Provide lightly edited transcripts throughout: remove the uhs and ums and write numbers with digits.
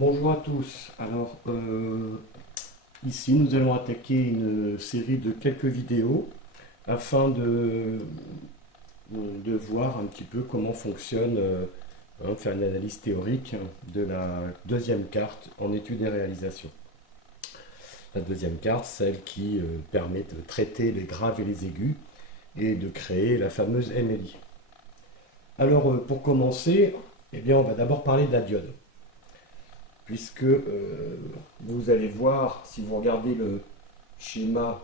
Bonjour à tous. Alors, ici, nous allons attaquer une série de quelques vidéos afin de voir un petit peu comment fonctionne, faire une analyse théorique de la deuxième carte en études et réalisations. La deuxième carte, celle qui permet de traiter les graves et les aigus et de créer la fameuse MLI. Alors, pour commencer, eh bien, on va d'abord parler de la diode. Puisque vous allez voir, si vous regardez le schéma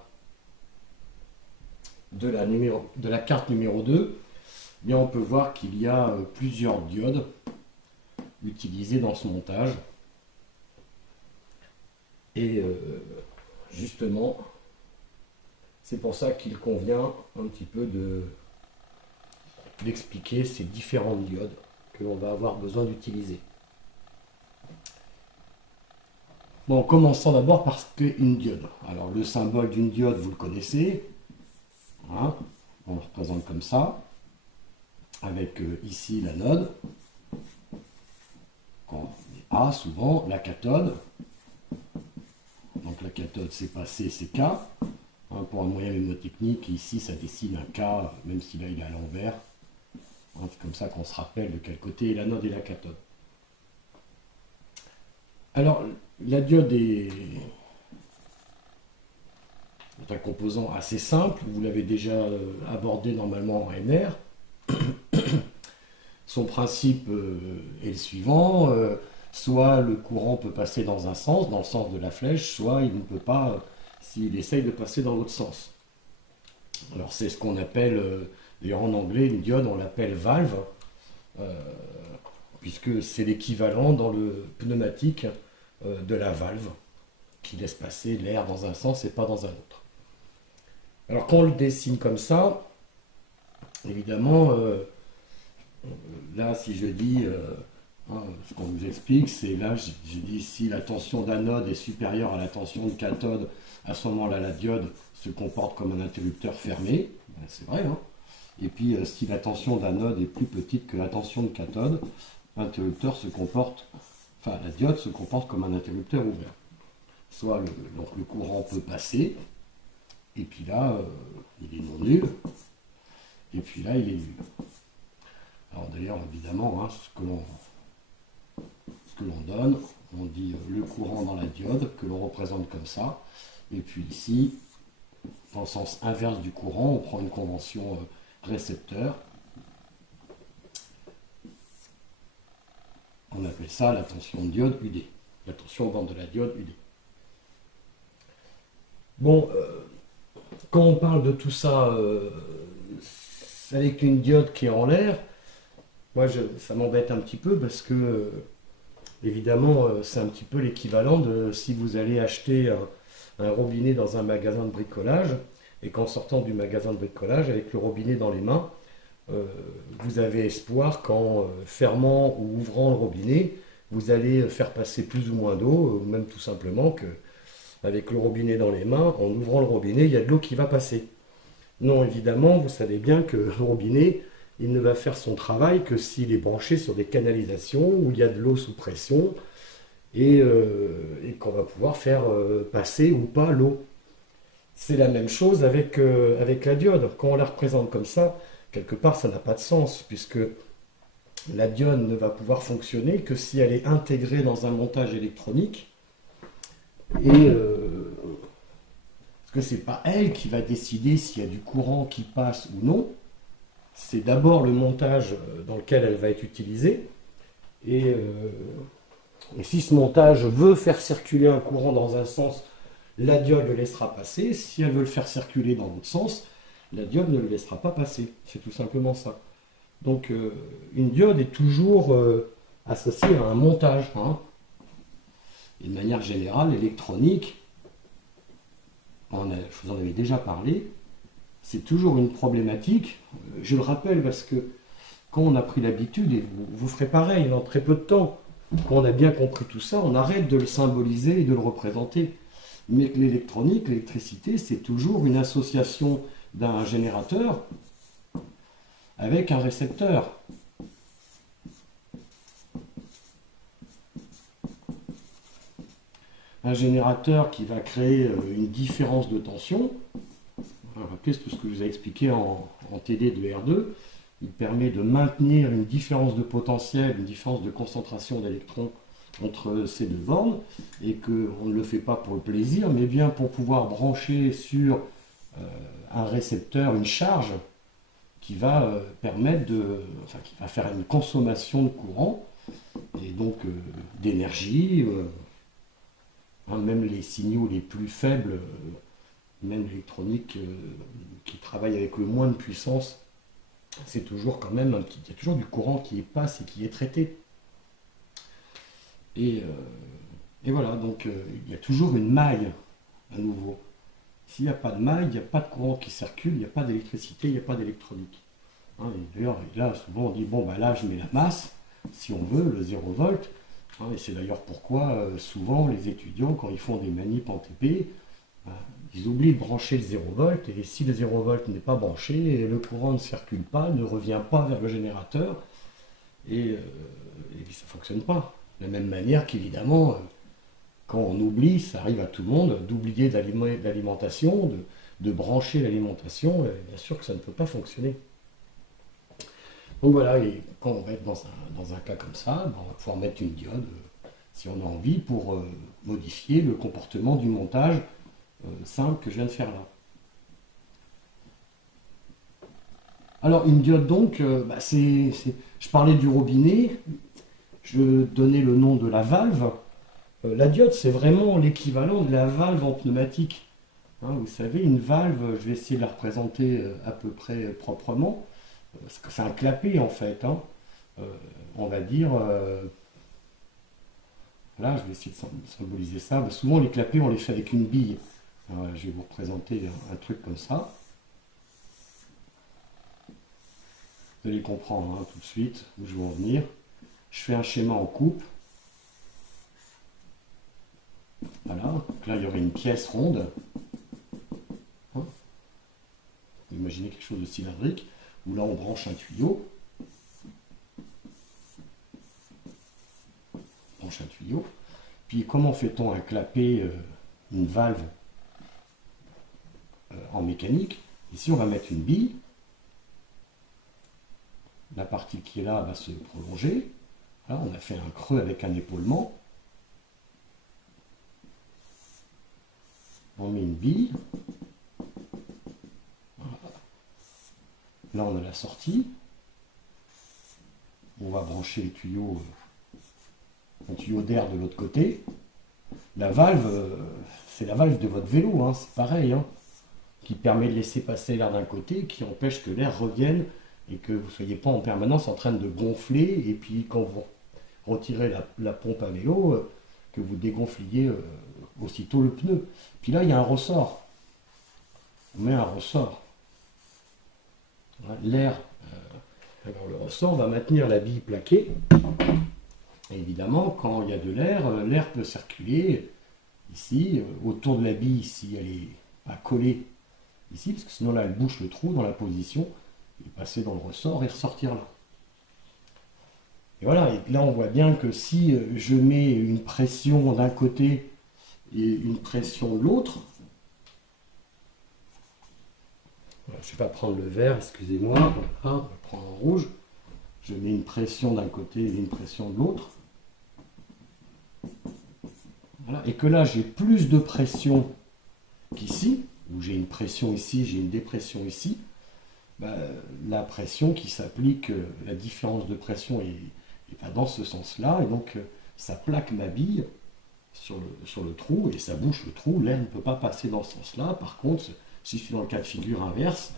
de la carte numéro 2, eh bien on peut voir qu'il y a plusieurs diodes utilisées dans ce montage. Et justement, c'est pour ça qu'il convient un petit peu d'expliquer ces différentes diodes que l'on va avoir besoin d'utiliser. Bon, commençons d'abord par ce qu'est une diode. Alors, le symbole d'une diode, vous le connaissez. Voilà. On le représente comme ça. Avec ici l'anode. A, souvent, la cathode. Donc, la cathode, c'est pas C, c'est K. Pour un moyen mnémotechnique, ici, ça dessine un K, même si là, il est à l'envers. C'est comme ça qu'on se rappelle de quel côté est l'anode et la cathode. Alors, la diode est un composant assez simple, vous l'avez déjà abordé normalement en NR. Son principe est le suivant, soit le courant peut passer dans un sens, dans le sens de la flèche, soit il ne peut pas s'il essaye de passer dans l'autre sens. Alors c'est ce qu'on appelle, d'ailleurs en anglais, une diode, on l'appelle valve, puisque c'est l'équivalent dans le pneumatique de la valve qui laisse passer l'air dans un sens et pas dans un autre. Alors quand on le dessine comme ça, évidemment, là si je dis, ce qu'on vous explique, c'est là, je dis si la tension d'anode est supérieure à la tension de cathode, à ce moment-là la diode se comporte comme un interrupteur fermé, c'est vrai, hein. Et puis si la tension d'anode est plus petite que la tension de cathode, l'interrupteur se comporte, la diode se comporte comme un interrupteur ouvert. Soit donc le courant peut passer, et puis là, il est non nul, et puis là, il est nul. Alors d'ailleurs, évidemment, hein, ce que l'on donne, on dit le courant dans la diode, que l'on représente comme ça, et puis ici, dans le sens inverse du courant, on prend une convention récepteur. On appelle ça la tension de diode UD, la tension aux bandes de la diode UD. Bon, quand on parle de tout ça, avec une diode qui est en l'air, moi ça m'embête un petit peu parce que, évidemment, c'est un petit peu l'équivalent de si vous allez acheter un robinet dans un magasin de bricolage et qu'en sortant du magasin de bricolage, avec le robinet dans les mains, vous avez espoir qu'en fermant ou ouvrant le robinet, vous allez faire passer plus ou moins d'eau, ou même tout simplement que avec le robinet dans les mains, en ouvrant le robinet, il y a de l'eau qui va passer. Non, évidemment, vous savez bien que le robinet, il ne va faire son travail que s'il est branché sur des canalisations où il y a de l'eau sous pression et qu'on va pouvoir faire passer ou pas l'eau. C'est la même chose avec la diode. Quand on la représente comme ça, quelque part, ça n'a pas de sens, puisque la diode ne va pouvoir fonctionner que si elle est intégrée dans un montage électronique, et parce que c'est pas elle qui va décider s'il y a du courant qui passe ou non, c'est d'abord le montage dans lequel elle va être utilisée, et si ce montage veut faire circuler un courant dans un sens, la diode le laissera passer. Si elle veut le faire circuler dans l'autre sens, la diode ne le laissera pas passer. C'est tout simplement ça. Donc une diode est toujours associée à un montage. Et de manière générale, l'électronique, je vous en avais déjà parlé, c'est toujours une problématique. Je le rappelle parce que quand on a pris l'habitude, et vous ferez pareil dans très peu de temps, quand on a bien compris tout ça, on arrête de le symboliser et de le représenter. Mais l'électronique, l'électricité, c'est toujours une association d'un générateur avec un récepteur. un générateur qui va créer une différence de tension. Rappelez tout ce que je vous ai expliqué en TD de R2. Il permet de maintenir une différence de potentiel, une différence de concentration d'électrons entre ces deux bornes, et qu'on ne le fait pas pour le plaisir, mais bien pour pouvoir brancher sur un récepteur une charge qui va permettre qui va faire une consommation de courant et donc d'énergie. Même les signaux les plus faibles, même l'électronique qui travaille avec le moins de puissance, c'est toujours quand même il y a toujours du courant qui passe et qui est traité. Et voilà, donc il y a toujours une maille à nouveau. S'il n'y a pas de maille, il n'y a pas de courant qui circule, il n'y a pas d'électricité, il n'y a pas d'électronique. Hein, et d'ailleurs, là, souvent on dit, bon, bah, là, je mets la masse, si on veut, le 0 volt. Hein, et c'est d'ailleurs pourquoi, souvent, les étudiants, quand ils font des manips en TP, ils oublient de brancher le 0 volt, et si le 0 volt n'est pas branché, le courant ne circule pas, ne revient pas vers le générateur, et ça ne fonctionne pas. De la même manière qu'évidemment, quand on oublie, ça arrive à tout le monde, d'oublier l'alimentation, de brancher l'alimentation, bien sûr que ça ne peut pas fonctionner. Donc voilà, et quand on va être dans un cas comme ça, on va pouvoir mettre une diode, si on a envie, pour modifier le comportement du montage simple que je viens de faire là. Alors une diode donc, je parlais du robinet, je donnais le nom de la valve. La diode, c'est vraiment l'équivalent de la valve en pneumatique. Hein, vous savez, une valve, je vais essayer de la représenter à peu près proprement. C'est un clapet en fait. Hein. On va dire... là, je vais essayer de symboliser ça. Mais souvent, les clapets, on les fait avec une bille. Alors, je vais vous représenter un truc comme ça. Vous allez comprendre tout de suite où je veux en venir. Je fais un schéma en coupe. Voilà, donc là il y aurait une pièce ronde. Hein, imaginez quelque chose de cylindrique, où là on branche un tuyau. Puis comment fait-on un clapet, une valve en mécanique? Ici on va mettre une bille. La partie qui est là va se prolonger. Là on a fait un creux avec un épaulement. On met une bille. Voilà. Là, on a la sortie. On va brancher le tuyau, un tuyau d'air de l'autre côté. La valve, c'est la valve de votre vélo, hein, c'est pareil, hein, qui permet de laisser passer l'air d'un côté, qui empêche que l'air revienne et que vous ne soyez pas en permanence en train de gonfler. Et puis, quand vous retirez la pompe à vélo, que vous dégonfliez aussitôt le pneu. Puis là, il y a un ressort. On met un ressort. L'air, alors le ressort va maintenir la bille plaquée. Et évidemment, quand il y a de l'air, l'air peut circuler ici, autour de la bille, si elle n'est pas collée ici, parce que sinon là, elle bouche le trou dans la position, et passer dans le ressort et ressortir là. Et voilà, et là on voit bien que si je mets une pression d'un côté et une pression de l'autre, je ne vais pas prendre le vert, excusez-moi, voilà, on va prendre en rouge, je mets une pression d'un côté et une pression de l'autre, voilà, et que là j'ai plus de pression qu'ici, où j'ai une pression ici, j'ai une dépression ici, la pression qui s'applique, la différence de pression est dans ce sens-là, et donc ça plaque ma bille sur le trou, et ça bouche le trou, l'air ne peut pas passer dans ce sens-là. Par contre, si je suis dans le cas de figure inverse,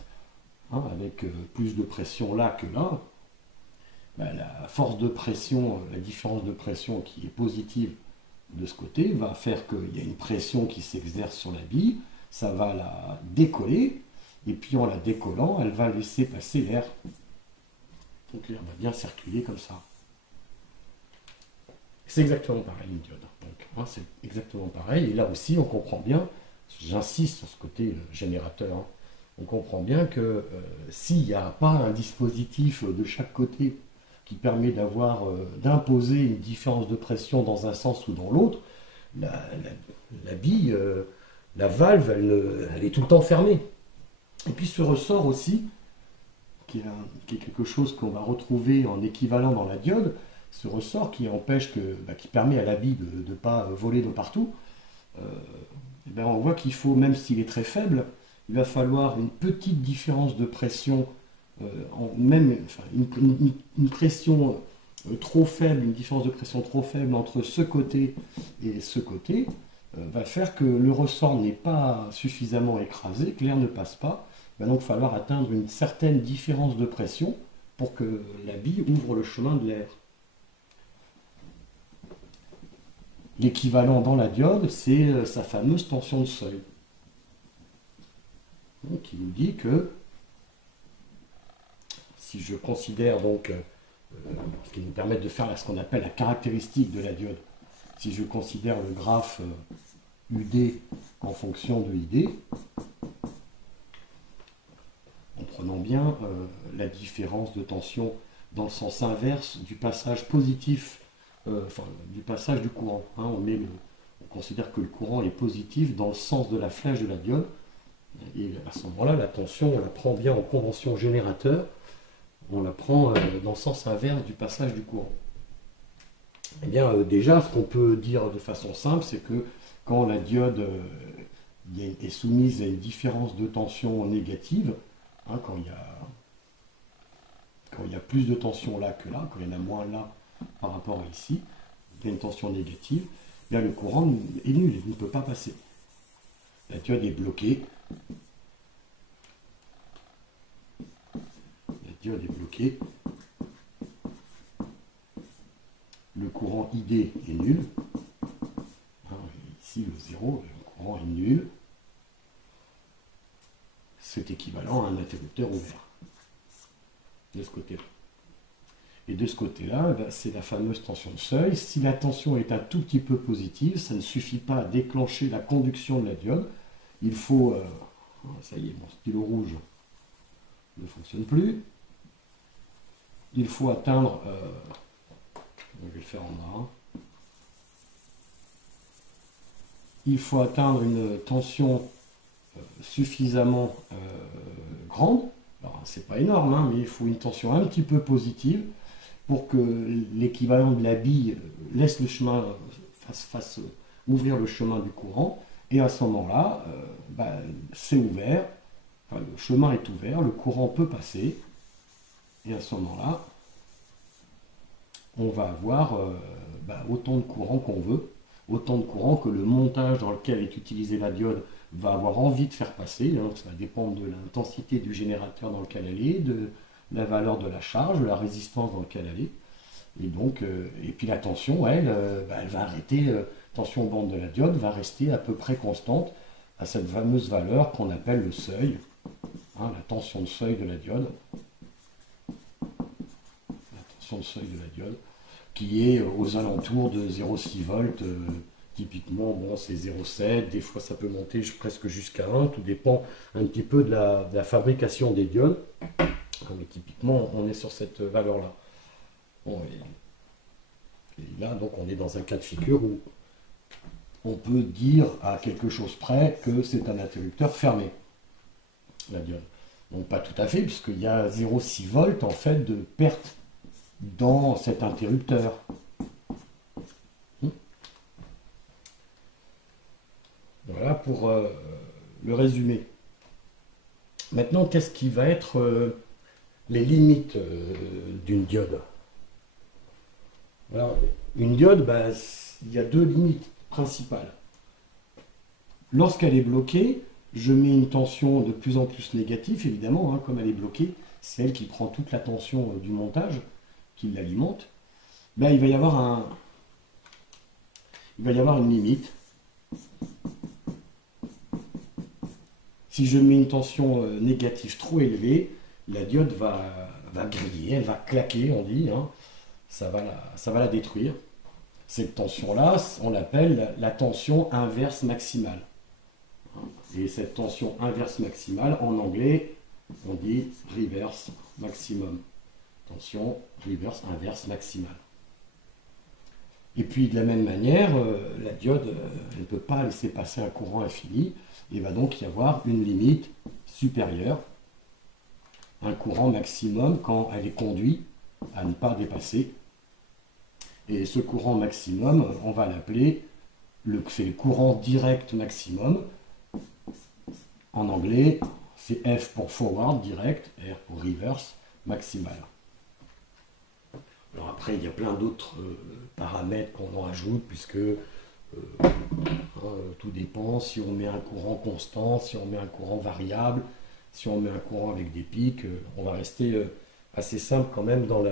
hein, avec plus de pression là que là, la force de pression, la différence de pression qui est positive de ce côté, va faire qu'il y a une pression qui s'exerce sur la bille, ça va la décoller, et puis en la décollant, elle va laisser passer l'air. Donc l'air va bien circuler comme ça. C'est exactement pareil, une diode. Donc, c'est exactement pareil. Et là aussi, on comprend bien, j'insiste sur ce côté générateur, hein, on comprend bien que s'il n'y a pas un dispositif de chaque côté qui permet d'imposer une différence de pression dans un sens ou dans l'autre, la bille, la valve, elle est tout le temps fermée. Et puis ce ressort aussi, qui est quelque chose qu'on va retrouver en équivalent dans la diode, ce ressort qui empêche qui permet à la bille de ne pas voler de partout, on voit qu'il faut, même s'il est très faible, il va falloir une petite différence de pression, une pression trop faible, une différence de pression trop faible entre ce côté et ce côté, va faire que le ressort n'est pas suffisamment écrasé, que l'air ne passe pas. Il va donc falloir atteindre une certaine différence de pression pour que la bille ouvre le chemin de l'air. L'équivalent dans la diode, c'est sa fameuse tension de seuil. Donc, qui nous dit que si je considère donc, ce qui nous permet de faire ce qu'on appelle la caractéristique de la diode, si je considère le graphe UD en fonction de ID, en prenant bien la différence de tension dans le sens inverse du passage positif, du passage du courant. On considère que le courant est positif dans le sens de la flèche de la diode, et à ce moment-là, la tension, on la prend bien en convention générateur, on la prend dans le sens inverse du passage du courant. Eh bien, déjà, ce qu'on peut dire de façon simple, c'est que quand la diode est soumise à une différence de tension négative, quand il y a plus de tension là que là, quand il y en a moins là par rapport à ici, il y a une tension négative, bien le courant est nul, il ne peut pas passer. La diode est bloquée. La diode est bloquée. Le courant ID est nul. Ici, le 0, le courant est nul. C'est équivalent à un interrupteur ouvert. De ce côté-là. Et de ce côté-là, c'est la fameuse tension de seuil. Si la tension est un tout petit peu positive, ça ne suffit pas à déclencher la conduction de la diode. Il faut... ça y est, mon stylo rouge ne fonctionne plus. Il faut atteindre... je vais le faire en noir. Il faut atteindre une tension suffisamment grande. Alors, c'est pas énorme, mais il faut une tension un petit peu positive pour que l'équivalent de la bille laisse le chemin, fasse ouvrir le chemin du courant. Et à ce moment-là, c'est ouvert, le chemin est ouvert, le courant peut passer. Et à ce moment-là, on va avoir autant de courant qu'on veut, autant de courant que le montage dans lequel est utilisée la diode va avoir envie de faire passer. Ça va dépendre de l'intensité du générateur dans lequel elle est, de la valeur de la charge, de la résistance dans laquelle elle est. Et donc, et puis la tension, elle va arrêter, tension bande de la diode va rester à peu près constante à cette fameuse valeur qu'on appelle le seuil, la tension de seuil de la diode. La tension de seuil de la diode, qui est aux alentours de 0,6 volts. Typiquement, c'est 0,7, des fois ça peut monter presque jusqu'à 1, tout dépend un petit peu de la fabrication des diodes. Mais typiquement, on est sur cette valeur-là. Et là, donc, on est dans un cas de figure où on peut dire à quelque chose près que c'est un interrupteur fermé, la diode. Donc pas tout à fait, puisqu'il y a 0,6 volts en fait de perte dans cet interrupteur. Voilà pour le résumé. Maintenant, qu'est-ce qui va être les limites d'une diode? Alors, une diode, il y a deux limites principales. Lorsqu'elle est bloquée, je mets une tension de plus en plus négative, évidemment, comme elle est bloquée, c'est elle qui prend toute la tension du montage, qui l'alimente. Il va y avoir une limite. Si je mets une tension négative trop élevée, la diode va griller, elle va claquer, on dit, ça va la détruire. Cette tension-là, on l'appelle la tension inverse maximale. Et cette tension inverse maximale, en anglais, on dit reverse maximum. Tension reverse inverse maximale. Et puis de la même manière, la diode elle ne peut pas laisser passer un courant infini. Il va donc y avoir une limite supérieure, un courant maximum quand elle est conduite à ne pas dépasser. Et ce courant maximum, on va l'appeler, c'est le courant direct maximum. En anglais, c'est F pour forward, direct, R pour reverse, maximal. Alors après, il y a plein d'autres paramètres qu'on en rajoute, puisque tout dépend si on met un courant constant, si on met un courant variable, si on met un courant avec des pics. On va rester assez simple quand même dans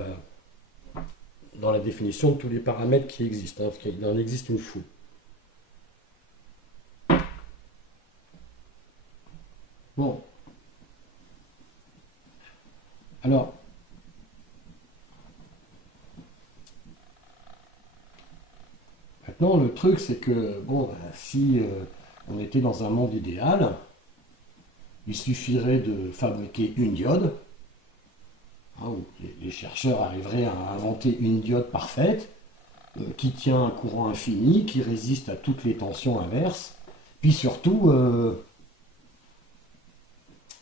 la définition de tous les paramètres qui existent, parce qu'il en existe une foule. Bon. Alors, maintenant, le truc, c'est que, bon, si on était dans un monde idéal, il suffirait de fabriquer une diode, où les chercheurs arriveraient à inventer une diode parfaite, qui tient un courant infini, qui résiste à toutes les tensions inverses, puis surtout,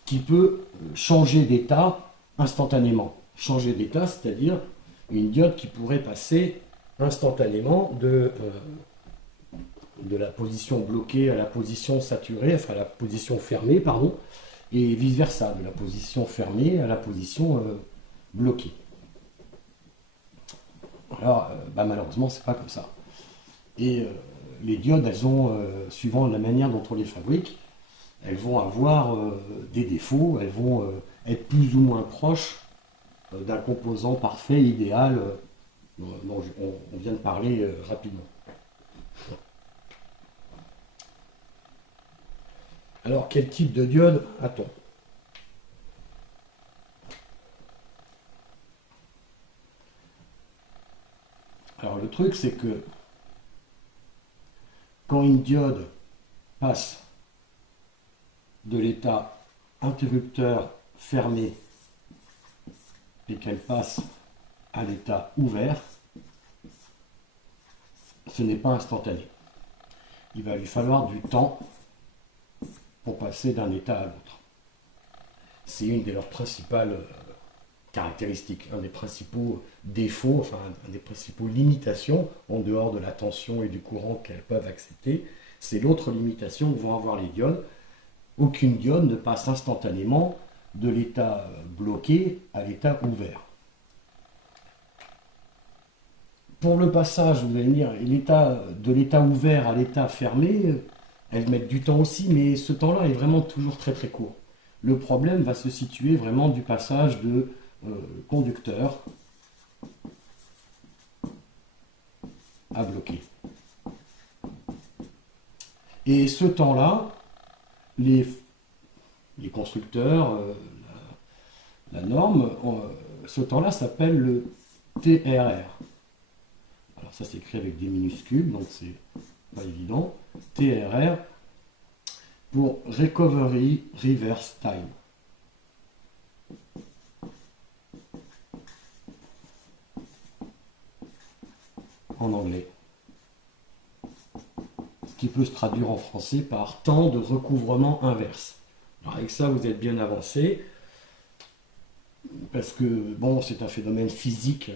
qui peut changer d'état instantanément. Changer d'état, c'est-à-dire une diode qui pourrait passer instantanément de la position bloquée à la position saturée, enfin à la position fermée, pardon, et vice-versa, de la position fermée à la position bloquée. Alors, malheureusement, c'est pas comme ça. Et les diodes, elles ont, suivant la manière dont on les fabrique, elles vont avoir des défauts, elles vont être plus ou moins proches d'un composant parfait, idéal, dont on vient de parler rapidement. Alors, quel type de diode a-t-on? Alors, le truc, c'est que quand une diode passe de l'état interrupteur fermé et qu'elle passe à l'état ouvert, ce n'est pas instantané. Il va lui falloir du temps pour passer d'un état à l'autre. C'est une de leurs principales caractéristiques, un des principaux défauts, enfin un des principaux limitations, en dehors de la tension et du courant qu'elles peuvent accepter. C'est l'autre limitation que vont avoir les diodes. Aucune diode ne passe instantanément de l'état bloqué à l'état ouvert. Pour le passage, vous allez me dire, de l'état ouvert à l'état fermé, elles mettent du temps aussi, mais ce temps-là est vraiment toujours très très court. Le problème va se situer vraiment du passage de conducteur à bloqué. Et ce temps-là, les constructeurs, la norme, ce temps-là s'appelle le TRR. Alors ça s'écrit avec des minuscules, donc c'est pas évident. TRR pour Recovery Reverse Time. En anglais. Ce qui peut se traduire en français par temps de recouvrement inverse. Alors avec ça, vous êtes bien avancé, parce que bon, c'est un phénomène physique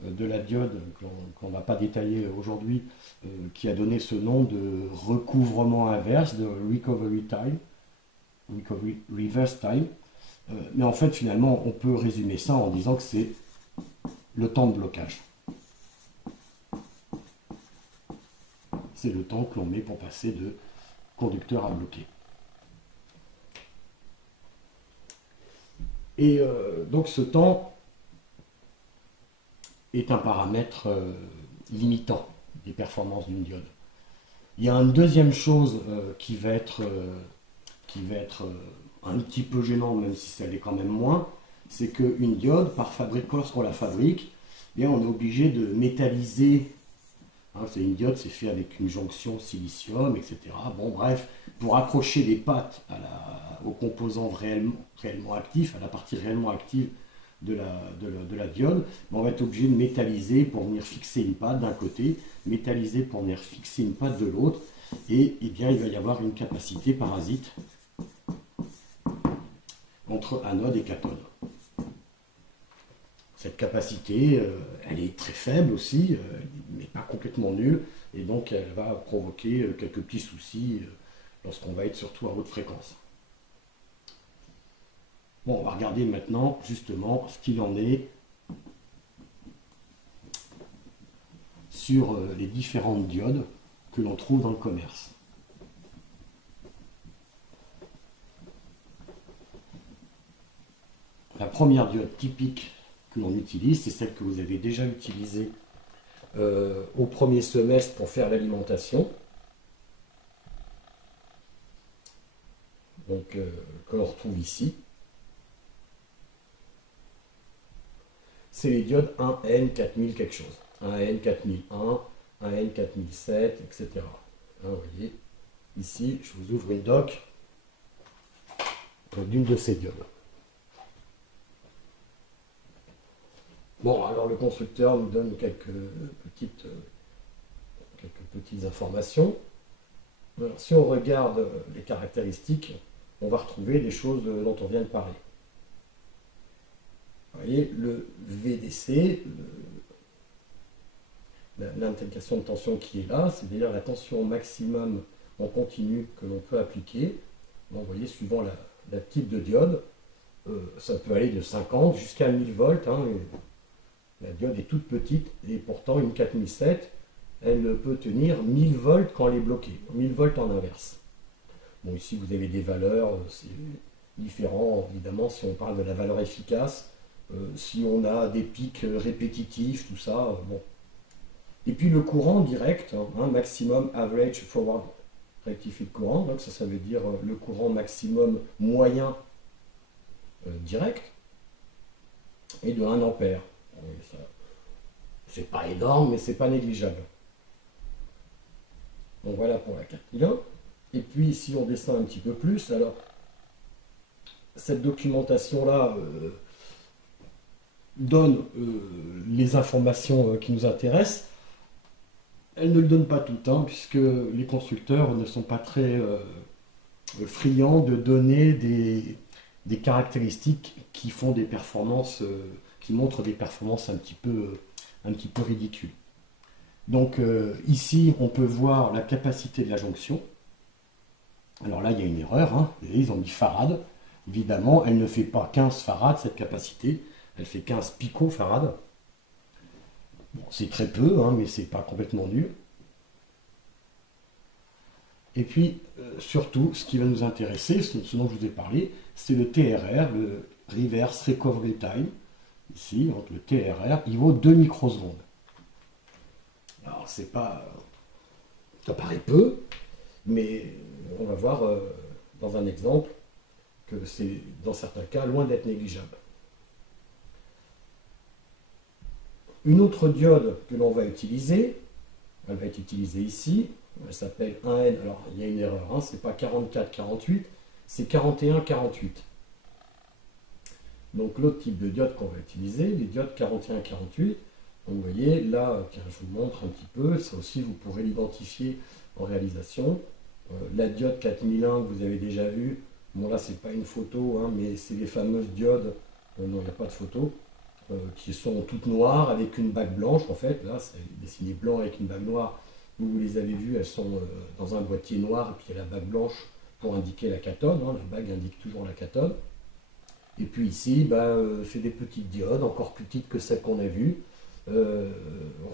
de la diode qu'on ne va pas détailler aujourd'hui, qui a donné ce nom de recouvrement inverse, de recovery time, recovery reverse time. Mais en fait, finalement, on peut résumer ça en disant que c'est le temps de blocage. C'est le temps que l'on met pour passer de conducteur à bloqué. Et donc ce temps est un paramètre limitant des performances d'une diode. Il y a une deuxième chose qui va être un petit peu gênant, même si ça l'est quand même moins, c'est qu'une diode, lorsqu'on la fabrique, eh bien, on est obligé de métalliser. C'est une diode, c'est fait avec une jonction silicium, etc. Bon, bref, pour accrocher les pattes aux composants réellement actifs, à la partie réellement active de la diode, mais on va être obligé de métalliser pour venir fixer une patte d'un côté, métalliser pour venir fixer une patte de l'autre, et eh bien, il va y avoir une capacité parasite entre anode et cathode. Cette capacité, elle est très faible aussi, mais pas complètement nulle, et donc elle va provoquer quelques petits soucis lorsqu'on va être surtout à haute fréquence. Bon, on va regarder maintenant justement ce qu'il en est sur les différentes diodes que l'on trouve dans le commerce. La première diode typique que l'on utilise, c'est celle que vous avez déjà utilisée au premier semestre pour faire l'alimentation. Donc, que l'on retrouve ici. C'est les diodes 1N4000 quelque chose. 1N4001, 1N4007, etc. Hein, vous voyez, ici, je vous ouvre une doc d'une de ces diodes. Bon, alors le constructeur nous donne quelques petites informations. Alors, si on regarde les caractéristiques, on va retrouver des choses dont on vient de parler. Vous voyez, le VDC, l'indication de tension qui est là, c'est-à-dire la tension maximum en continu que l'on peut appliquer. Donc, vous voyez, suivant la type de diode, ça peut aller de 50 jusqu'à 1000 volts. Hein, la diode est toute petite et pourtant une 4007, elle peut tenir 1000 volts quand elle est bloquée, 1000 volts en inverse. Bon, ici vous avez des valeurs, c'est différent évidemment si on parle de la valeur efficace, si on a des pics répétitifs, tout ça, bon. Et puis le courant direct, hein, maximum average forward rectified courant, donc ça veut dire le courant maximum moyen direct, est de 1 ampère. C'est pas énorme, mais c'est pas négligeable. Donc voilà pour la 4001. Et puis si on descend un petit peu plus, alors cette documentation-là donne les informations qui nous intéressent. Elle ne le donne pas tout le temps, puisque les constructeurs ne sont pas très friands de donner des caractéristiques qui font des performances, qui montrent des performances un petit peu ridicules. Donc ici, on peut voir la capacité de la jonction. Alors là, il y a une erreur, hein. Ils ont mis farad. Évidemment, elle ne fait pas 15 farad, cette capacité. Elle fait 15 picofarad. Bon, c'est très peu, hein, mais c'est pas complètement nul. Et puis, surtout, ce qui va nous intéresser, ce dont je vous ai parlé, c'est le TRR, le Reverse Recovery Time. Ici, donc le TRR, il vaut 2 microsecondes. Alors, c'est pas... ça paraît peu, mais on va voir dans un exemple que c'est, dans certains cas, loin d'être négligeable. Une autre diode que l'on va utiliser, elle va être utilisée ici, elle s'appelle 1N, alors il y a une erreur, hein, c'est pas 44-48, c'est 41-48. Donc l'autre type de diode qu'on va utiliser, les diodes 41-48, donc vous voyez là, tiens, je vous montre un petit peu, ça aussi vous pourrez l'identifier en réalisation. La diode 4001 que vous avez déjà vue, bon là c'est pas une photo, hein, mais c'est les fameuses diodes, non il n'y a pas de photo, qui sont toutes noires avec une bague blanche en fait, là c'est dessiné blanc avec une bague noire, vous les avez vues, elles sont dans un boîtier noir et puis il y a la bague blanche pour indiquer la cathode, hein, la bague indique toujours la cathode. Et puis ici, c'est des petites diodes, encore plus petites que celles qu'on a vues,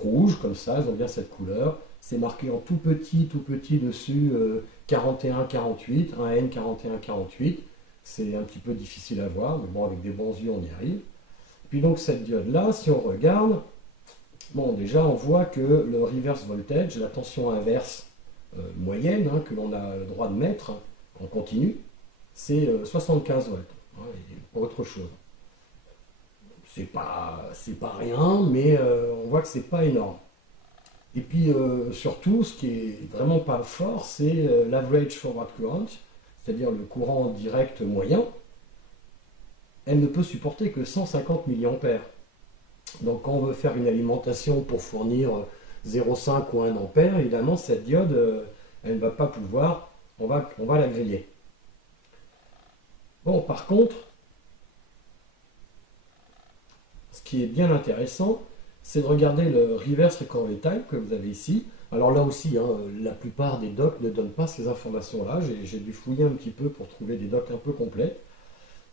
rouges comme ça, elles ont bien cette couleur. C'est marqué en tout petit dessus 41-48, 1N 41-48. C'est un petit peu difficile à voir, mais bon, avec des bons yeux, on y arrive. Puis donc cette diode-là, si on regarde, bon, déjà on voit que le reverse voltage, la tension inverse moyenne, hein, que l'on a le droit de mettre en continu, c'est 75 volts. Hein, et autre chose. C'est pas rien, mais on voit que c'est pas énorme. Et puis surtout, ce qui est vraiment pas fort, c'est l'average forward current, c'est-à-dire le courant direct moyen. elle ne peut supporter que 150 milliampères. Donc quand on veut faire une alimentation pour fournir 0,5 ou 1 ampère, évidemment cette diode, elle ne va pas pouvoir, on va la griller. Bon, par contre, ce qui est bien intéressant, c'est de regarder le reverse recovery time que vous avez ici. Alors là aussi, hein, la plupart des docs ne donnent pas ces informations-là. J'ai dû fouiller un petit peu pour trouver des docs un peu complètes.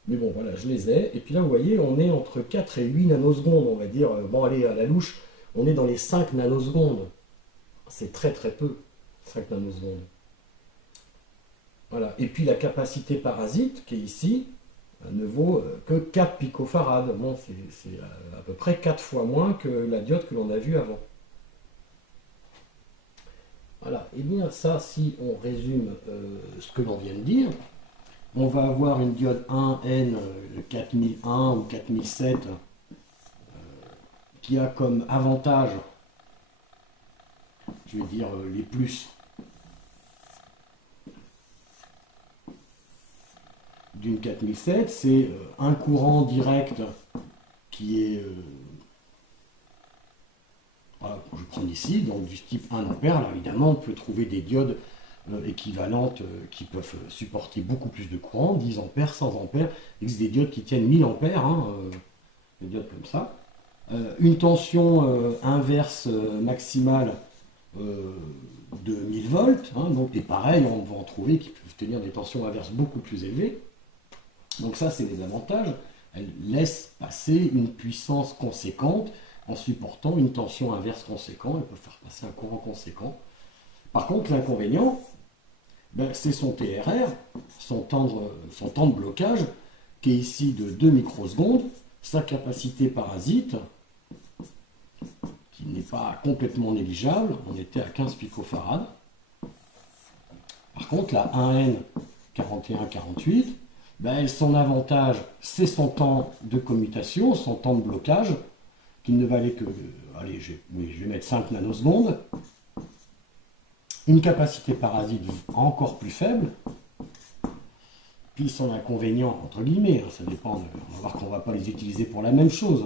Mais bon, voilà, je les ai. Et puis là, vous voyez, on est entre 4 et 8 nanosecondes, on va dire. Bon, allez, à la louche, on est dans les 5 nanosecondes. C'est très très peu, 5 nanosecondes. Voilà. Et puis la capacité parasite, qui est ici, ne vaut que 4 picofarads. Bon, c'est à peu près 4 fois moins que la diode que l'on a vue avant. Voilà. Et bien ça, si on résume ce que l'on vient de dire, on va avoir une diode 1N 4001 ou 4007 qui a comme avantage, je vais dire les plus, d'une 4007, c'est un courant direct qui est, voilà, je prends ici, donc du type 1 ampère. Là, évidemment, on peut trouver des diodes équivalentes qui peuvent supporter beaucoup plus de courant, 10 ampères, 100 ampères. Il existe des diodes qui tiennent 1000 ampères, hein, des diodes comme ça. Une tension inverse maximale de 1000 volts, hein, donc, et pareil, on va en trouver qui peuvent tenir des tensions inverses beaucoup plus élevées. Donc ça, c'est les avantages. Elle laisse passer une puissance conséquente en supportant une tension inverse conséquente. Elle peut faire passer un courant conséquent. Par contre, l'inconvénient, ben, c'est son TRR, son temps de blocage, qui est ici de 2 microsecondes. Sa capacité parasite, qui n'est pas complètement négligeable, on était à 15 picofarads. Par contre, la 1N 4148, ben, son avantage, c'est son temps de commutation, son temps de blocage, qui ne valait que, allez, je vais mettre 5 nanosecondes. Une capacité parasite encore plus faible. Puis son inconvénient, entre guillemets, hein, ça dépend, on va voir qu'on ne va pas les utiliser pour la même chose.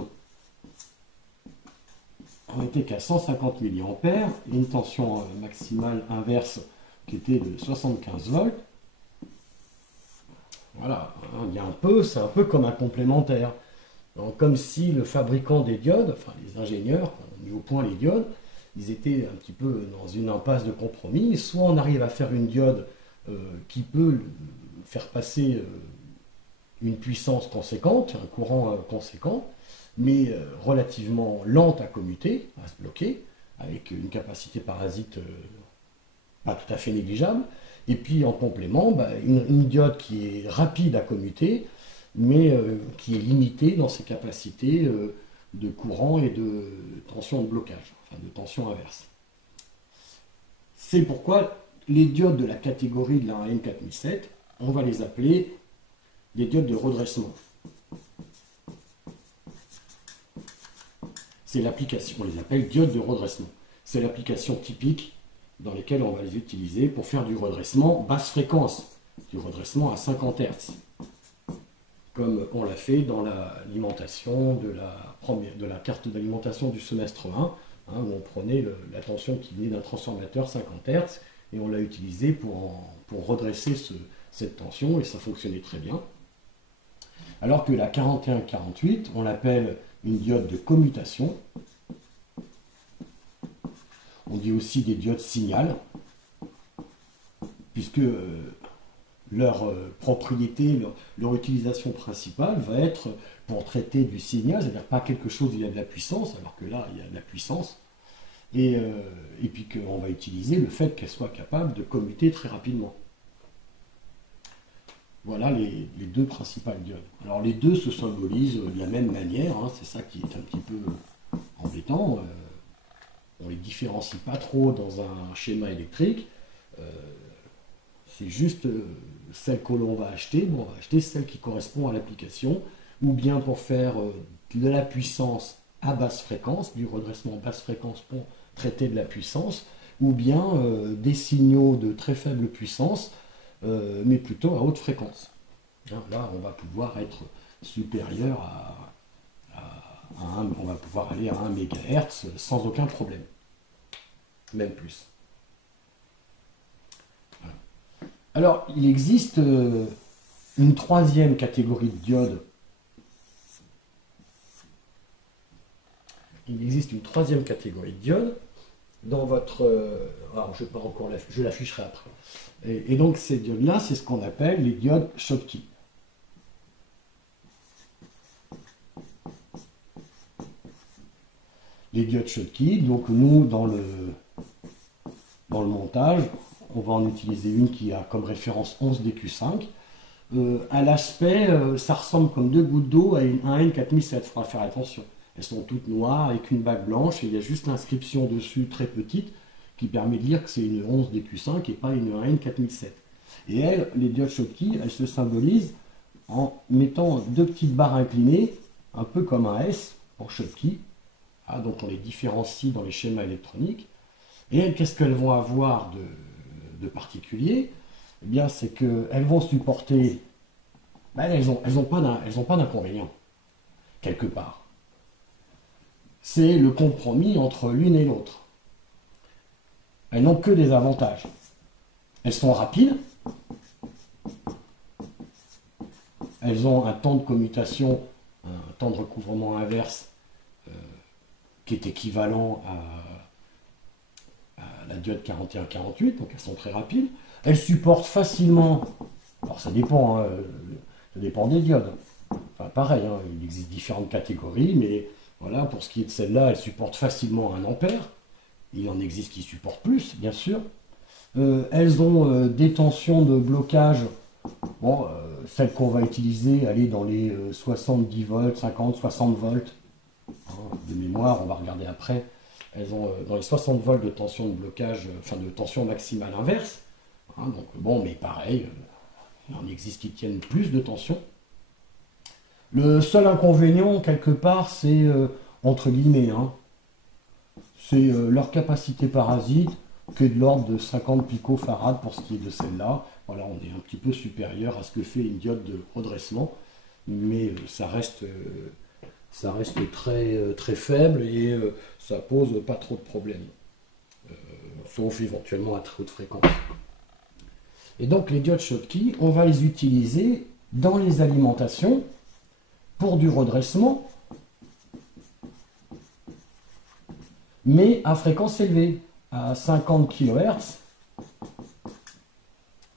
On n'était qu'à 150 mA, une tension maximale inverse qui était de 75 volts. Voilà, il y a un peu, c'est un peu comme un complémentaire. Donc, comme si le fabricant des diodes, enfin les ingénieurs, ont mis au point les diodes, ils étaient un petit peu dans une impasse de compromis. Soit on arrive à faire une diode qui peut faire passer une puissance conséquente, un courant conséquent, mais relativement lente à commuter, à se bloquer, avec une capacité parasite pas tout à fait négligeable. Et puis en complément, bah, une diode qui est rapide à commuter, mais qui est limitée dans ses capacités de courant et de tension de blocage, enfin de tension inverse. C'est pourquoi les diodes de la catégorie de la N4007, on va les appeler des diodes de redressement. C'est l'application, on les appelle diodes de redressement. C'est l'application typique dans lesquelles on va les utiliser pour faire du redressement basse fréquence, du redressement à 50 Hz. Comme on l'a fait dans l'alimentation de la carte d'alimentation du semestre 1, hein, où on prenait la tension qui venait d'un transformateur 50 Hz et on l'a utilisé pour redresser cette tension et ça fonctionnait très bien. Alors que la 4148, on l'appelle une diode de commutation. On dit aussi des diodes signal, puisque leur propriété, leur utilisation principale va être pour traiter du signal, c'est-à-dire pas quelque chose où il y a de la puissance, alors que là, il y a de la puissance, et puis qu'on va utiliser le fait qu'elle soit capable de commuter très rapidement. Voilà les deux principales diodes. Alors les deux se symbolisent de la même manière, hein, c'est ça qui est un petit peu embêtant. On ne les différencie pas trop dans un schéma électrique. C'est juste celle que l'on va acheter. Bon, on va acheter celle qui correspond à l'application, ou bien pour faire de la puissance à basse fréquence, du redressement basse fréquence pour traiter de la puissance, ou bien des signaux de très faible puissance, mais plutôt à haute fréquence. Là, on va pouvoir être supérieur on va pouvoir aller à 1 MHz sans aucun problème, même plus. Voilà. Alors, il existe une troisième catégorie de diodes. Il existe une troisième catégorie de diodes dans votre... alors, je vais pas encore je l'afficherai après. Et donc, ces diodes-là, c'est ce qu'on appelle les diodes Schottky. Les diodes Schottky, donc nous, dans le montage, on va en utiliser une qui a comme référence 11DQ5. À l'aspect, ça ressemble comme deux gouttes d'eau à une 1N4007, il faudra faire attention. Elles sont toutes noires avec une bague blanche et il y a juste l'inscription dessus très petite qui permet de dire que c'est une 11DQ5 et pas une 1N4007. Et elles, les diodes Schottky, elles se symbolisent en mettant deux petites barres inclinées, un peu comme un S pour Schottky. Ah, donc on les différencie dans les schémas électroniques. Et qu'est-ce qu'elles vont avoir de particulier? Eh bien, c'est qu'elles vont supporter... Ben, elles n'ont pas d'inconvénients, quelque part. C'est le compromis entre l'une et l'autre. Elles n'ont que des avantages. Elles sont rapides. Elles ont un temps de commutation, un temps de recouvrement inverse qui est équivalent à la diode 4148, donc elles sont très rapides. Elles supportent facilement, alors ça dépend, hein, ça dépend des diodes. Enfin pareil, hein, il existe différentes catégories, mais voilà, pour ce qui est de celle-là, elles supportent facilement 1 ampère. Il en existe qui supportent plus, bien sûr. Elles ont des tensions de blocage, bon, celles qu'on va utiliser, aller dans les 70 volts, 50, 60 volts, hein, de mémoire, on va regarder après. Elles ont dans les 60 volts de tension de blocage, enfin de tension maximale inverse. Hein, donc bon, mais pareil, il en existe qui tiennent plus de tension. Le seul inconvénient, quelque part, c'est, entre guillemets, hein, c'est leur capacité parasite, qui est de l'ordre de 50 picofarad pour ce qui est de celle-là. Voilà, on est un petit peu supérieur à ce que fait une diode de redressement, mais ça reste très, très faible et ça pose pas trop de problèmes, sauf éventuellement à très haute fréquence. Et donc les diodes Schottky, on va les utiliser dans les alimentations pour du redressement, mais à fréquence élevée, à 50 kHz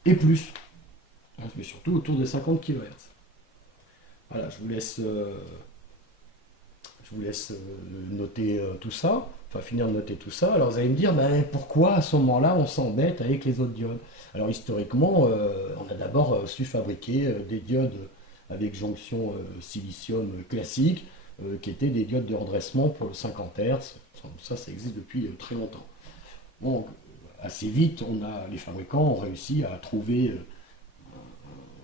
et plus, mais surtout autour de 50 kHz. Voilà, je vous laisse noter tout ça, enfin finir de noter tout ça. Alors vous allez me dire, ben, pourquoi à ce moment-là on s'embête avec les autres diodes? Alors historiquement, on a d'abord su fabriquer des diodes avec jonction silicium classique, qui étaient des diodes de redressement pour le 50 Hz. Ça existe depuis très longtemps. Bon, assez vite, les fabricants ont réussi à trouver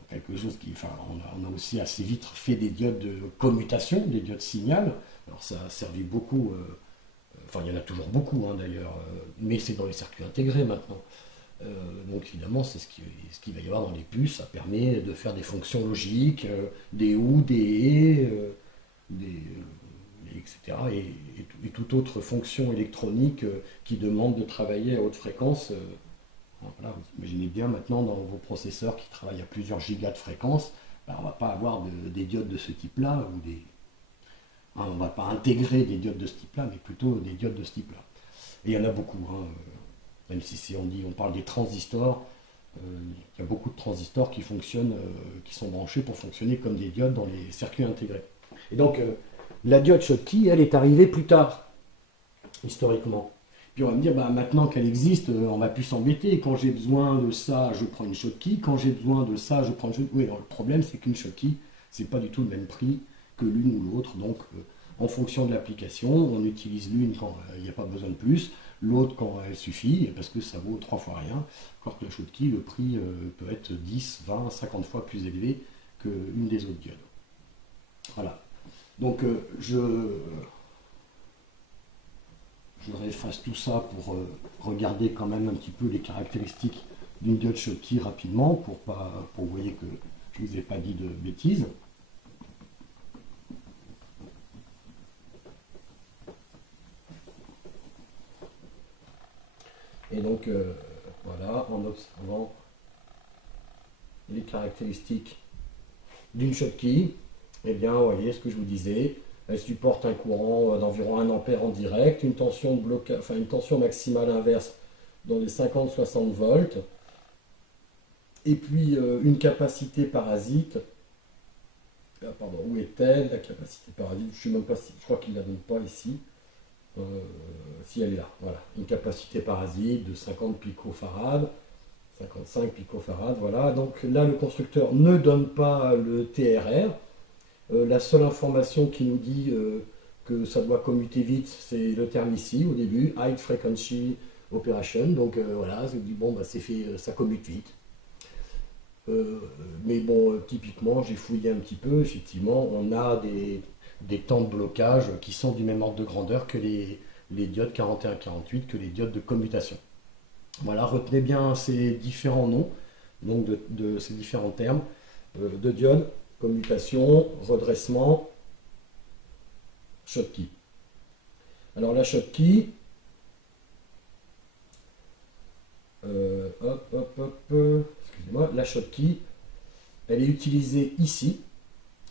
quelque chose qui... Enfin, on a aussi assez vite fait des diodes de commutation, des diodes signal. Alors ça a servi beaucoup, enfin il y en a toujours beaucoup hein, d'ailleurs, mais c'est dans les circuits intégrés maintenant. Donc évidemment, c'est ce qu'il va y avoir dans les puces. Ça permet de faire des fonctions logiques, des OU, des et, etc. Et toute autre fonction électronique qui demande de travailler à haute fréquence. Voilà, vous imaginez bien maintenant dans vos processeurs qui travaillent à plusieurs gigas de fréquence, ben, on ne va pas avoir des diodes de ce type-là, on ne va pas intégrer des diodes de ce type-là, mais plutôt des diodes de ce type-là. Et il y en a beaucoup, hein, même si on parle des transistors, il y a beaucoup de transistors qui fonctionnent, qui sont branchés pour fonctionner comme des diodes dans les circuits intégrés. Et donc, la diode Schottky, elle est arrivée plus tard, historiquement. Puis on va me dire, bah, maintenant qu'elle existe, on va plus s'embêter. Quand j'ai besoin de ça, je prends une Schottky. Quand j'ai besoin de ça, je prends une Schottky. Oui, alors le problème, c'est qu'une Schottky, c'est pas du tout le même prix que l'une ou l'autre. Donc, en fonction de l'application, on utilise l'une quand il n'y a pas besoin de plus, l'autre quand elle suffit, parce que ça vaut 3 fois rien. Alors que la Schottky, le prix peut être 10, 20, 50 fois plus élevé qu'une des autres diodes. Voilà. Donc, je efface tout ça pour regarder quand même un petit peu les caractéristiques d'une diode Schottky rapidement, pour que vous voyez que je ne vous ai pas dit de bêtises. Et donc, voilà, en observant les caractéristiques d'une Schottky, eh bien, vous voyez ce que je vous disais, elle supporte un courant d'environ 1 ampère en direct, une tension, une tension maximale inverse dans les 50-60 volts, et puis une capacité parasite. Ah, pardon, où est-elle, la capacité parasite? Je sais même pas si, je crois qu'il ne la donne pas ici. Si elle est là, voilà, une capacité parasite de 50 picofarads, 55 picofarads, voilà. Donc là, le constructeur ne donne pas le TRR. La seule information qui nous dit que ça doit commuter vite, c'est le terme ici au début, High Frequency Operation. Donc voilà, je dis bon, bah, c'est fait, ça commute vite. Mais bon, typiquement, j'ai fouillé un petit peu, effectivement, on a des temps de blocage qui sont du même ordre de grandeur que les diodes 41-48, que les diodes de commutation. Voilà, retenez bien ces différents noms, donc de ces différents termes de diodes, commutation, redressement, Schottky. Alors la Schottky, excusez-moi, la Schottky, elle est utilisée ici,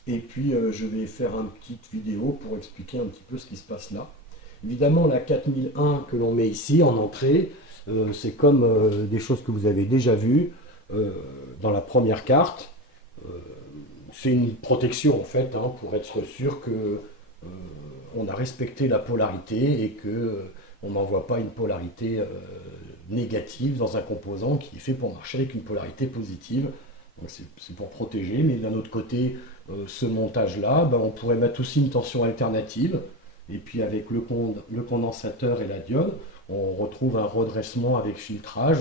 et puis je vais faire une petite vidéo pour expliquer un petit peu ce qui se passe là. Évidemment, la 4001 que l'on met ici en entrée, c'est comme des choses que vous avez déjà vues dans la première carte. C'est une protection en fait, hein, pour être sûr que on a respecté la polarité et que on n'envoie pas une polarité négative dans un composant qui est fait pour marcher avec une polarité positive. C'est pour protéger, mais d'un autre côté, ce montage-là, ben, on pourrait mettre aussi une tension alternative. Et puis avec le condensateur et la diode, on retrouve un redressement avec filtrage,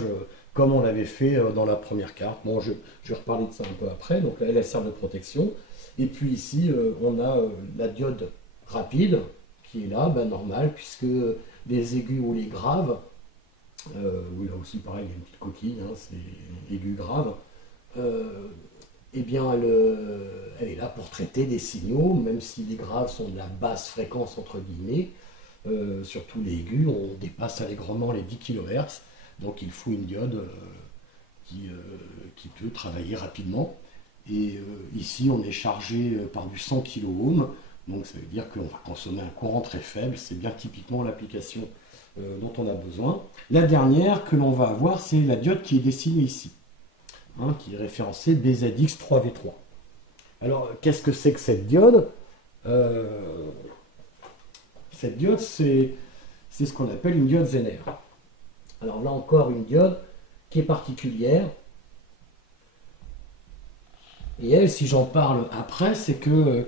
comme on l'avait fait dans la première carte. Bon, je vais reparler de ça un peu après. Donc là, elle sert de protection. Et puis ici, on a la diode rapide, qui est là, ben, normal, puisque les aigus ou les graves, oui, là aussi pareil, il y a une petite coquille, hein, c'est aigu grave, eh bien, elle est là pour traiter des signaux, même si les graves sont de la basse fréquence, entre guillemets, surtout les aigus, on dépasse allègrement les 10 kHz, donc il faut une diode qui peut travailler rapidement. Et ici, on est chargé par du 100 kΩ, donc ça veut dire qu'on va consommer un courant très faible, c'est bien typiquement l'application dont on a besoin. La dernière que l'on va avoir, c'est la diode qui est dessinée ici. Hein, qui est référencé BZX3V3. Alors, qu'est-ce que c'est que cette diode? Cette diode, c'est ce qu'on appelle une diode Zener. Alors là encore, une diode qui est particulière. Et elle, si j'en parle après, c'est que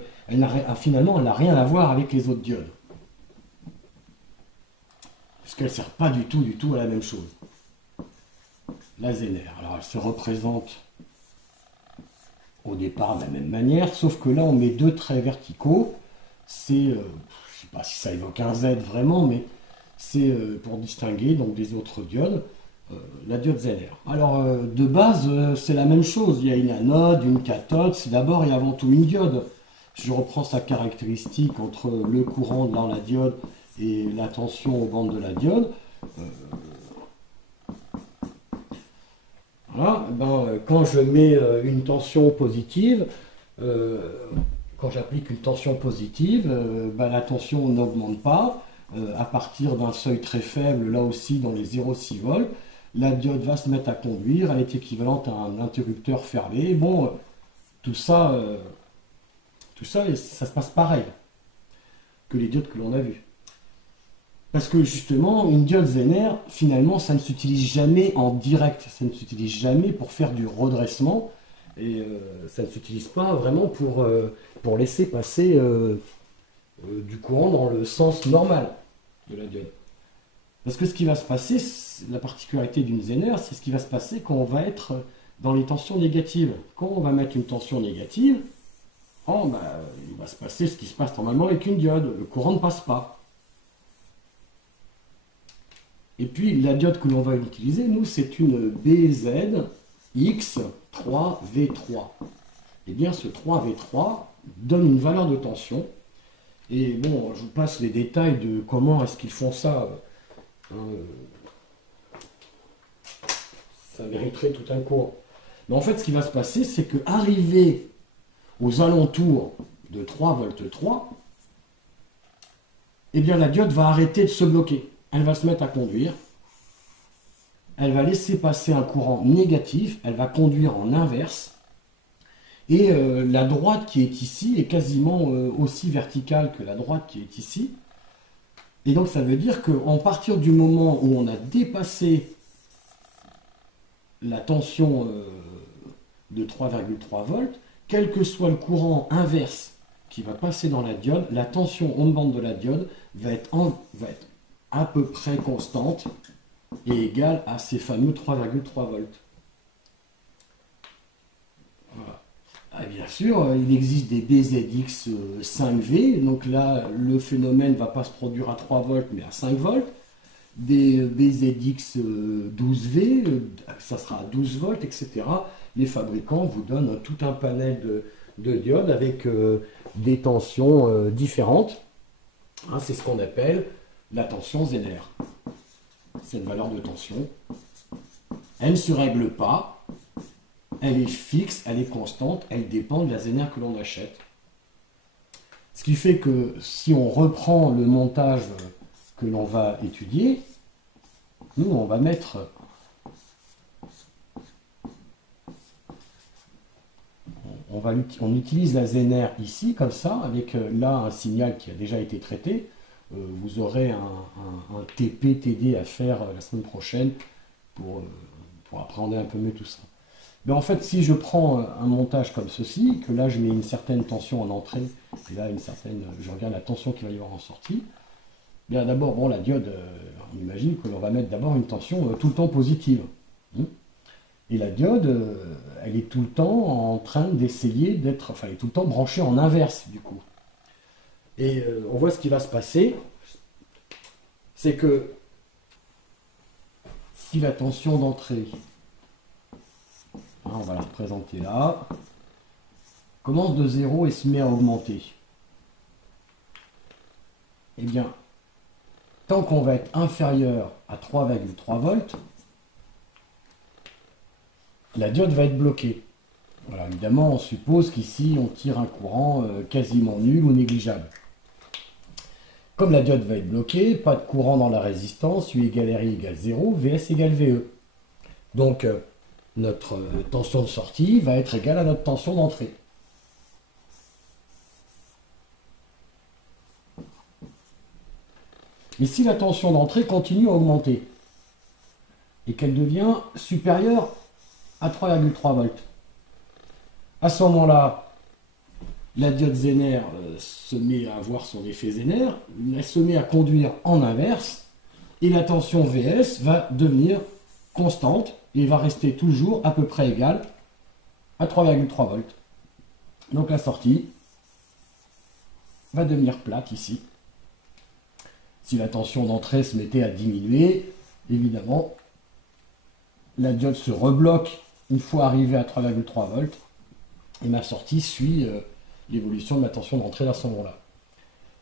finalement, elle n'a rien à voir avec les autres diodes. Parce qu'elle ne sert pas du tout à la même chose. La Zener. Alors elle se représente au départ de la même manière, sauf que là on met deux traits verticaux. C'est, je ne sais pas si ça évoque un Z vraiment, mais c'est pour distinguer donc des autres diodes, la diode Zener. Alors de base c'est la même chose, il y a une anode, une cathode, c'est d'abord et avant tout une diode. Je reprends sa caractéristique entre le courant dans la diode et la tension aux bandes de la diode. Voilà, ben, quand je mets une tension positive, quand j'applique une tension positive, ben, la tension n'augmente pas. À partir d'un seuil très faible, là aussi dans les 0,6 volts, la diode va se mettre à conduire, elle est équivalente à un interrupteur fermé. Bon, tout ça, ça se passe pareil que les diodes que l'on a vues. Parce que justement, une diode Zener, finalement, ça ne s'utilise jamais en direct, ça ne s'utilise jamais pour faire du redressement, et ça ne s'utilise pas vraiment pour laisser passer du courant dans le sens normal de la diode. Parce que ce qui va se passer, la particularité d'une Zener, c'est ce qui va se passer quand on va être dans les tensions négatives. Quand on va mettre une tension négative, oh, bah, il va se passer ce qui se passe normalement avec une diode, le courant ne passe pas. Et puis la diode que l'on va utiliser, nous, c'est une BZX3V3. Et bien ce 3V3 donne une valeur de tension. Et bon, je vous passe les détails de comment est-ce qu'ils font ça. ça mériterait tout un cours. Mais en fait, ce qui va se passer, c'est que arrivé aux alentours de 3 volts 3, eh bien la diode va arrêter de se bloquer. Elle va se mettre à conduire. Elle va laisser passer un courant négatif. Elle va conduire en inverse. Et la droite qui est ici est quasiment aussi verticale que la droite qui est ici. Et donc ça veut dire qu'à partir du moment où on a dépassé la tension de 3,3 volts, quel que soit le courant inverse qui va passer dans la diode, la tension onde-bande de la diode va être à peu près constante et égale à ces fameux 3,3 volts. Voilà. Ah, bien sûr, il existe des BZX 5V, donc là, le phénomène ne va pas se produire à 3 volts, mais à 5 volts. Des BZX 12V, ça sera à 12 volts, etc. Les fabricants vous donnent tout un panel de diodes avec des tensions différentes. Hein, c'est ce qu'on appelle la tension Zener. Cette valeur de tension, elle ne se règle pas, elle est fixe, elle est constante, elle dépend de la Zener que l'on achète. Ce qui fait que si on reprend le montage que l'on va étudier, nous on va mettre on utilise la Zener ici comme ça, avec là un signal qui a déjà été traité. Vous aurez un TP-TD à faire la semaine prochaine pour appréhender un peu mieux tout ça. Mais en fait, si je prends un montage comme ceci, que là je mets une certaine tension en entrée, et là je regarde la tension qu'il va y avoir en sortie, bien d'abord, bon, la diode, on imagine que l'on va mettre d'abord une tension tout le temps positive. Et la diode, elle est tout le temps en train d'essayer d'être, enfin, elle est tout le temps branchée en inverse du coup. Et on voit ce qui va se passer, c'est que si la tension d'entrée, on va la représenter là, commence de 0 et se met à augmenter, eh bien, tant qu'on va être inférieur à 3,3 volts, la diode va être bloquée. Voilà, évidemment, on suppose qu'ici, on tire un courant quasiment nul ou négligeable. Comme la diode va être bloquée, pas de courant dans la résistance, U égale RI égale 0, VS égale VE. Donc, notre tension de sortie va être égale à notre tension d'entrée. Et si la tension d'entrée continue à augmenter, et qu'elle devient supérieure à 3,3 volts, à ce moment-là, la diode Zener se met à avoir son effet Zener, elle se met à conduire en inverse, et la tension VS va devenir constante, et va rester toujours à peu près égale à 3,3 volts. Donc la sortie va devenir plate ici. Si la tension d'entrée se mettait à diminuer, évidemment, la diode se rebloque une fois arrivée à 3,3 volts, et ma sortie suit l'évolution de ma tension d'entrée à ce moment-là.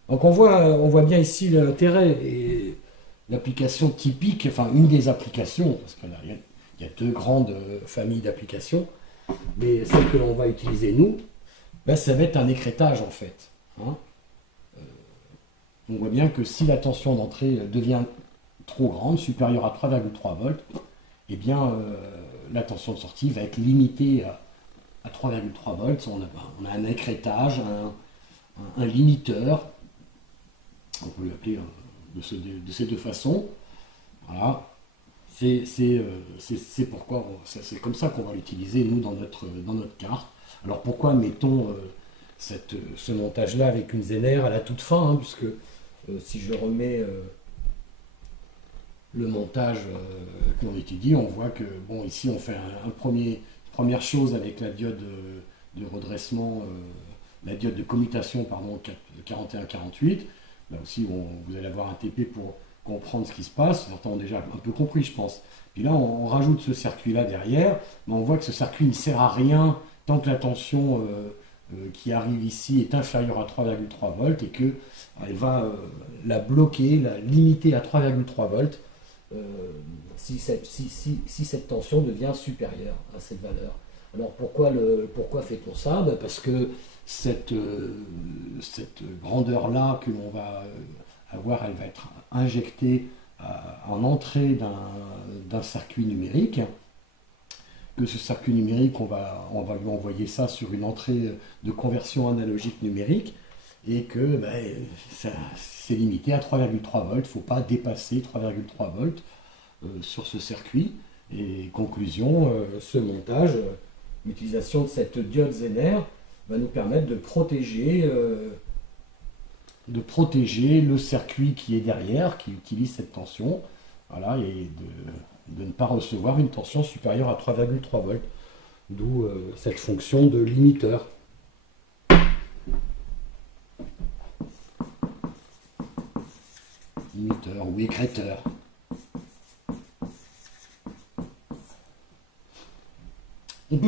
Donc on voit bien ici l'intérêt et l'application typique, enfin une des applications, parce qu'il y a deux grandes familles d'applications, mais celle que l'on va utiliser nous, ben, ça va être un écrêtage en fait. Hein. On voit bien que si la tension d'entrée devient trop grande, supérieure à 3,3 volts, eh bien la tension de sortie va être limitée à 3,3 volts. On a un écrêtage, un limiteur, on peut l'appeler de ces deux façons. Voilà. C'est pourquoi c'est comme ça qu'on va l'utiliser nous dans notre carte. Alors pourquoi mettons ce montage-là avec une Zener à la toute fin, hein, puisque si je remets le montage qu'on étudie, on voit que bon ici on fait première chose avec la diode de redressement, la diode de commutation pardon 41-48. Là aussi vous allez avoir un TP pour comprendre ce qui se passe. Certains ont déjà un peu compris, je pense. Puis là on rajoute ce circuit là derrière, mais on voit que ce circuit ne sert à rien tant que la tension qui arrive ici est inférieure à 3,3 volts et que elle va la bloquer, la limiter à 3,3 volts. si cette tension devient supérieure à cette valeur. Alors pourquoi fait-on ça? Ben parce que cette grandeur-là que l'on va avoir, elle va être injectée en entrée d'un circuit numérique. Que ce circuit numérique, on va lui envoyer ça sur une entrée de conversion analogique numérique, et que ben, c'est limité à 3,3 volts. Il ne faut pas dépasser 3,3 volts sur ce circuit. Et conclusion, ce montage, l'utilisation de cette diode Zener va nous permettre de protéger le circuit qui est derrière, qui utilise cette tension, voilà, et de ne pas recevoir une tension supérieure à 3,3 volts. D'où cette fonction de limiteur. Limiteur ou écrêteur. Je ne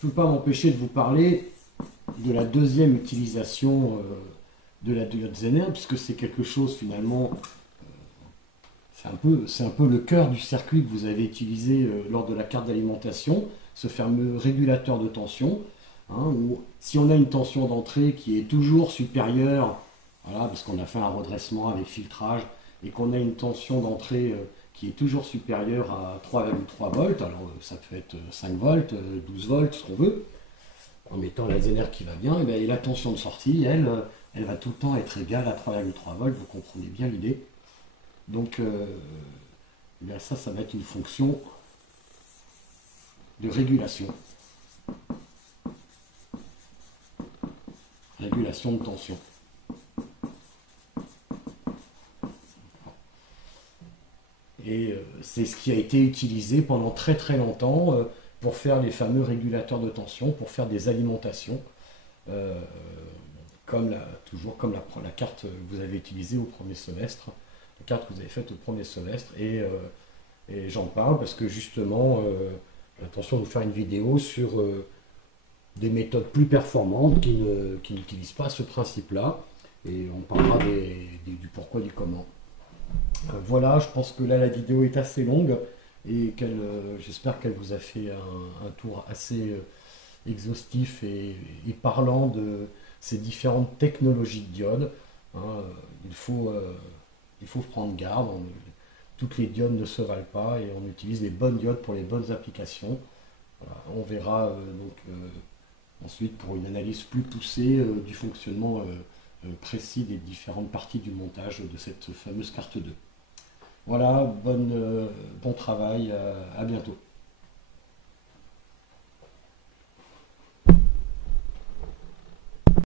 peux pas m'empêcher de vous parler de la deuxième utilisation de la diode Zener, puisque c'est quelque chose finalement, c'est un peu le cœur du circuit que vous avez utilisé lors de la carte d'alimentation, ce fameux régulateur de tension, hein, où si on a une tension d'entrée qui est toujours supérieure, voilà, parce qu'on a fait un redressement avec filtrage, et qu'on a une tension d'entrée qui est toujours supérieure à 3,3 volts, alors ça peut être 5 volts, 12 volts, ce qu'on veut, en mettant la Zener qui va bien, et la tension de sortie, elle va tout le temps être égale à 3,3 volts, vous comprenez bien l'idée. Donc ça va être une fonction de régulation. Régulation de tension. Et c'est ce qui a été utilisé pendant très très longtemps pour faire les fameux régulateurs de tension, pour faire des alimentations, toujours comme la carte que vous avez utilisée au premier semestre, la carte que vous avez faite au premier semestre. Et j'en parle parce que justement, j'ai l'intention de vous faire une vidéo sur des méthodes plus performantes qui n'utilisent pas ce principe-là. Et on parlera du pourquoi, du comment. Voilà, je pense que là la vidéo est assez longue et j'espère qu'elle vous a fait un tour assez exhaustif et parlant de ces différentes technologies de diodes. Hein. Il faut prendre garde, toutes les diodes ne se valent pas et on utilise les bonnes diodes pour les bonnes applications. Voilà, on verra ensuite pour une analyse plus poussée du fonctionnement précis des différentes parties du montage de cette fameuse carte 2. Voilà, bon travail, à bientôt.